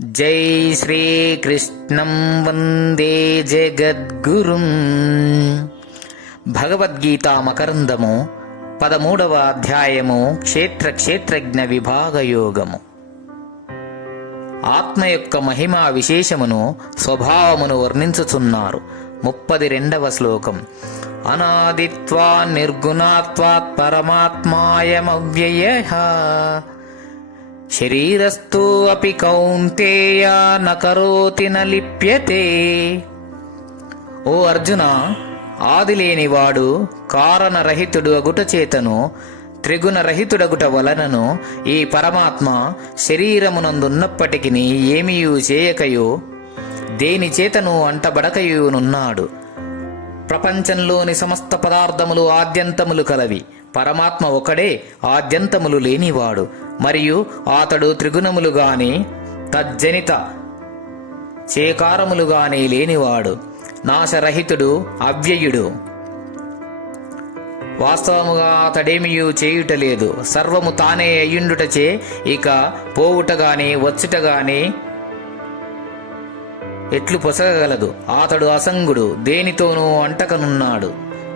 జై శ్రీకృష్ణం వందే జగద్గురుం. భగవద్గీత మకరందము 13వ అధ్యాయము క్షేత్రజ్ఞ విభాగయోగము. ఆత్మ యొక్క మహిమా విశేషమును స్వభావమును వర్ణించుచున్నారు. 32వ శ్లోకం. అనాదిత్వా నిర్గుణాత్వాత్ పరమాత్మాయమవ్యయః శరీరస్థో అపి కౌంతేయ న కరోతి న లిప్యతే. ఓ అర్జున, ఆదిలేనివాడు కారణరహితుడు అగుట చేతను త్రిగుణరహితుడగుట వలనను ఈ పరమాత్మ శరీరమునందున్నప్పటికీ ఏమీయూ చేయకయో దేని చేతను అంటబడకయునున్నాడు. ప్రపంచంలోని సమస్త పదార్థములు ఆద్యంతములు కలవి. పరమాత్మ ఒకడే ఆద్యంతములు లేనివాడు. మరియు అతడు త్రిగుణములు గాని తజ్జనిత చేకారములు గాని లేనివాడు. నాశరహితుడు, అవ్యయుడు. వాస్తవముగా అతడేమియూ చేయుటలేదు. సర్వము తానే అయ్యుండుటచే ఇక పోవుట గాని వచ్చుట గాని ఎట్లు పొసగగలదు. అతడు అసంగుడు, దేనితోనూ అంటకనున్నాడు.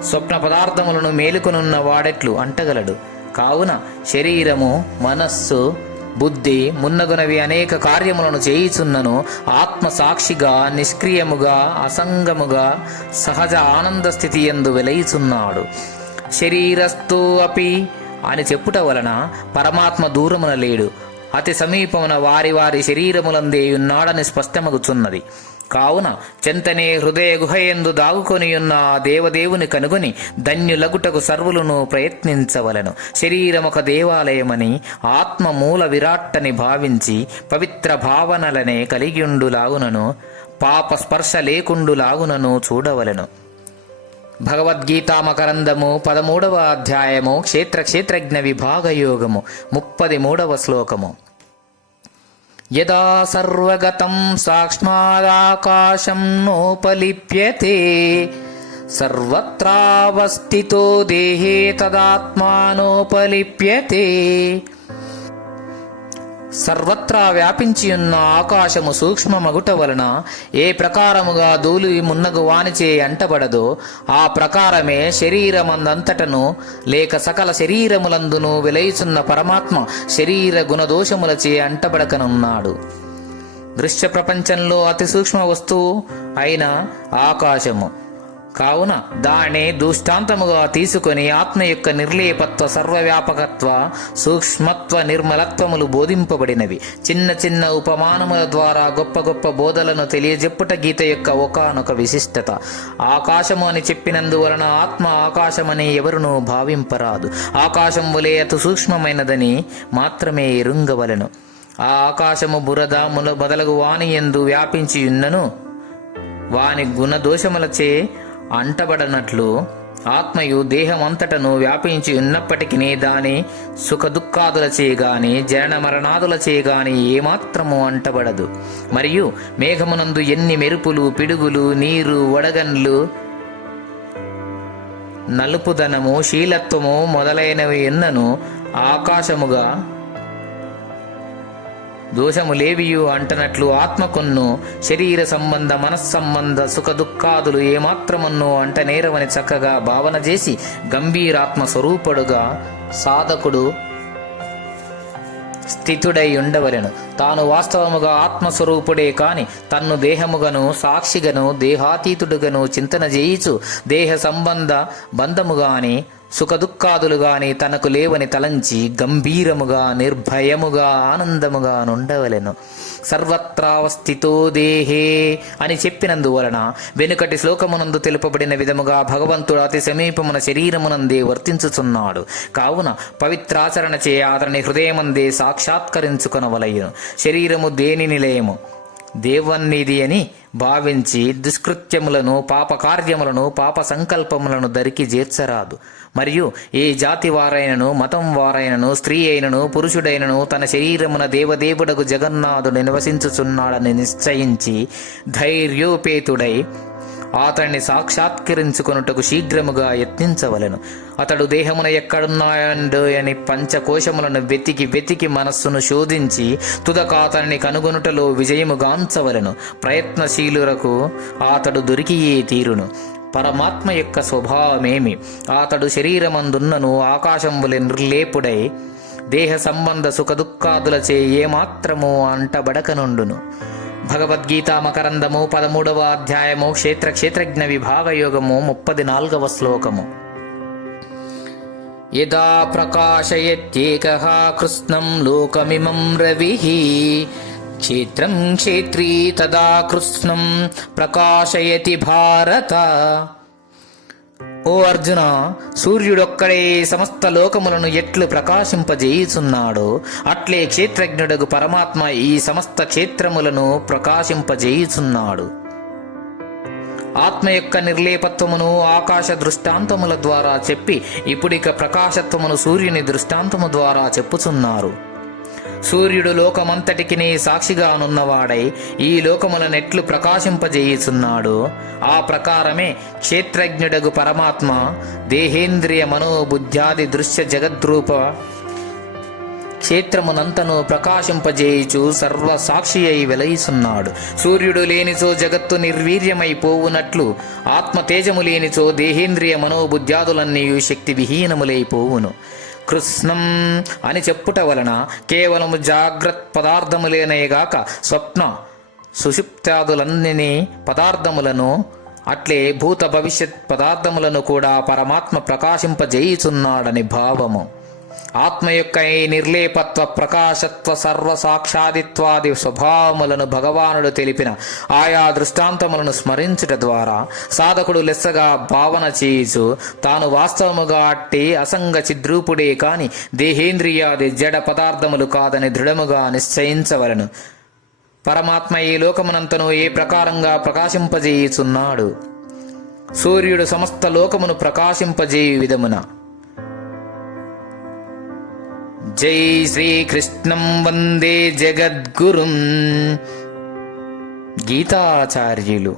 స్వప్న పదార్థములను మేలుకొనున్న వాడెట్లు అంటగలడు. కావున శరీరము, మనస్సు, బుద్ధి మున్నగునవి అనేక కార్యములను చేయుచున్నను ఆత్మ సాక్షిగా నిష్క్రియముగా అసంగముగా సహజ ఆనంద స్థితి యందు వెలయుచున్నాడు. శరీరస్థో అపి అని చెప్పుట వలన పరమాత్మ దూరమున లేడు, అతి సమీపమున వారి వారి శరీరములందే ఉన్నాడని స్పష్టమగుచున్నది. కావున చెంతనే హృదయ గుహయందు దాగుకొనియున్న ఆ దేవదేవుని కనుగొని ధన్యులగుటకు సర్వులను ప్రయత్నించవలను. శరీరమొక దేవాలయమని ఆత్మ మూల విరాట్టని భావించి పవిత్ర భావనలనే కలిగియుండులాగునను పాప స్పర్శ లేకుండులాగునను చూడవలను. భగవద్గీత మకరందము 13వ అధ్యాయము క్షేత్రజ్ఞ విభాగయోగము 33వ శ్లోకము. యదా సర్వగతం సాక్ష్మాదాకాశం నోపలిప్యతే సర్వత్రావస్థితో దేహే తదాత్మానోపలిప్యతే. సర్వత్రా వ్యాపించియున్న ఆకాశము సూక్ష్మమగుట వలన ఏ ప్రకారముగా ధూళి మున్నగు వానిచే అంటబడదో ఆ ప్రకారమే శరీరమందంతటను లేక సకల శరీరములందును వెలయుచున్న పరమాత్మ శరీర గుణదోషములచే అంటబడకనున్నాడు. దృశ్య ప్రపంచంలో అతి సూక్ష్మ వస్తువు అయిన ఆకాశము కావున దాన్ని దృష్టాంతముగా తీసుకొని ఆత్మ యొక్క నిర్లేపత్వ, సర్వవ్యాపకత్వ, సూక్ష్మత్వ, నిర్మలత్వములు బోధింపబడినవి. చిన్న చిన్న ఉపమానముల ద్వారా గొప్ప గొప్ప బోధలను తెలియజెప్పుట గీత యొక్క ఒకానొక విశిష్టత. ఆకాశము అని చెప్పినందువలన ఆత్మ ఆకాశమని ఎవరునూ భావింపరాదు. ఆకాశం వలె అతి సూక్ష్మమైనదని మాత్రమే ఎరుంగవలెను. ఆ ఆకాశము బురద మొదలగు వాని యందు వ్యాపించి ఉన్నను వాని గుణదోషములచే అంటబడనట్లు ఆత్మయు దేహమంతటను వ్యాపించి ఉన్నప్పటికీ దాని సుఖ దుఃఖాదులచే గాని జనన మరణాదులచే గాని ఏమాత్రము అంటబడదు. మరియు మేఘమునందు ఎన్ని మెరుపులు, పిడుగులు, నీరు, వడగండ్లు, నలుపుదనము, శీలత్వము మొదలైనవి ఎన్నను ఆకాశముగా దోషములేవియు అంటనట్లు ఆత్మకున్ను శరీర సంబంధ మనస్సంబంధ సుఖ దుఃఖాదులు ఏమాత్రమున్నో అంటనేరవని చక్కగా భావన చేసి గంభీరాత్మ స్వరూపుడుగా సాధకుడు స్థితుడై ఉండవలెను. తాను వాస్తవముగా ఆత్మస్వరూపుడే కాని తన్ను దేహముగను సాక్షిగను దేహాతీతుడుగను చింతన చేయిచు దేహ సంబంధ బంధముగాని సుఖదుఖాదులు గాని తనకు లేవని తలంచి గంభీరముగా నిర్భయముగా ఆనందముగా నుండవలెను. సర్వత్రావస్థితో దేహే అని చెప్పినందువలన వెనుకటి శ్లోకమునందు తెలుపబడిన విధముగా భగవంతుడు అతి సమీపమున శరీరమునందే వర్తించుచున్నాడు. కావున పవిత్రాచరణ చే అతని హృదయమందే సాక్షాత్కరించుకొనవలయును. శరీరము దేని నిలయము దేవన్నిది అని భావించి దుష్కృత్యములను, పాపకార్యములను, పాప సంకల్పములను దరికి చేర్చరాదు. మరియు ఏ జాతి వారైనను, మతం వారైనను, స్త్రీ అయినను, పురుషుడైనను తన శరీరమున దేవదేవుడకు జగన్నాథుడు నివసించుచున్నాడని నిశ్చయించి ధైర్యోపేతుడై అతన్ని సాక్షాత్కరించుకొనుటకు శీఘ్రముగా యత్నించవలెను. అతడు దేహమున ఎక్కడున్నాడో అని పంచకోశములను వెతికి మనస్సును శోధించి తుదక అతన్ని కనుగొనుటలో విజయము గాంచవలెను. ప్రయత్నశీలులకు అతడు దొరికియే తీరును. పరమాత్మ యొక్క స్వభావమేమి? అతడు శరీరమందున్నను ఆకాశం వలె నిర్లేపుడై దేహ సంబంధ సుఖదుఖాదులచే ఏమాత్రము అంటబడకనుండును. భగవద్గీత మకరందము 13వ అధ్యాయము క్షేత్రజ్ఞ విభాగ యోగము 34వ శ్లోకము. యదా ప్రకాశయత్యేకః కృత్స్నం లోకమిమం రవిః క్షేత్రం క్షేత్రీ తదా కృత్స్నం ప్రకాశయతి భారత. ఓ అర్జున, సూర్యుడొక్కడే సమస్త లోకములను ఎట్లు ప్రకాశింపజేయుచున్నాడో అట్లే క్షేత్రజ్ఞుడగు పరమాత్మ ఈ సమస్త క్షేత్రములను ప్రకాశింపజేయుచున్నాడు. ఆత్మ యొక్క నిర్లేపత్వమును ఆకాశ దృష్టాంతముల ద్వారా చెప్పి ఇప్పుడిక ప్రకాశత్వమును సూర్యుని దృష్టాంతము ద్వారా చెప్పుచున్నారు. సూర్యుడు లోకమంతటికి సాక్షిగానున్నవాడై ఈ లోకములనెట్లు ప్రకాశింపజేయుచున్నాడో ఆ ప్రకారమే క్షేత్రజ్ఞుడగు పరమాత్మ దేహేంద్రియ మనోబుద్ధ్యాది దృశ్య జగద్రూప క్షేత్రమునంతను ప్రకాశింపజేయుచు సర్వసాక్షి అయి వెలయిచున్నాడు. సూర్యుడు లేనిచో జగత్తు నిర్వీర్యమైపోవునట్లు ఆత్మ తేజము లేనిచో దేహేంద్రియ మనోబుద్ధ్యాదులన్నీ శక్తి విహీనములైపోవును. కృత్స్నం అని చెప్పుట వలన కేవలము జాగ్రత్త పదార్థములేనేగాక స్వప్న సుషుప్త్యాదులన్నీ పదార్థములను అట్లే భూత భవిష్యత్ పదార్థములను కూడా పరమాత్మ ప్రకాశింపజేయుచున్నాడని భావము. ఆత్మ యొక్క ఈ నిర్లేపత్వ ప్రకాశత్వ సర్వసాక్షాదిత్వాది స్వభావములను భగవానుడు తెలిపిన ఆయా దృష్టాంతములను స్మరించుట ద్వారా సాధకుడు లెస్సగా భావన చేయుచు తాను వాస్తవముగా అట్టి అసంగ చిద్రూపుడే కాని దేహేంద్రియాది జడ పదార్థములు కాదని దృఢముగా నిశ్చయించవలను. పరమాత్మ ఈ లోకమునంతను ఏ ప్రకారంగా ప్రకాశింపజేయుచున్నాడు? సూర్యుడు సమస్త లోకమును ప్రకాశింపజేయు విధమున. జై శ్రీకృష్ణం వందే జగద్గురుం. గీతాచార్యులు.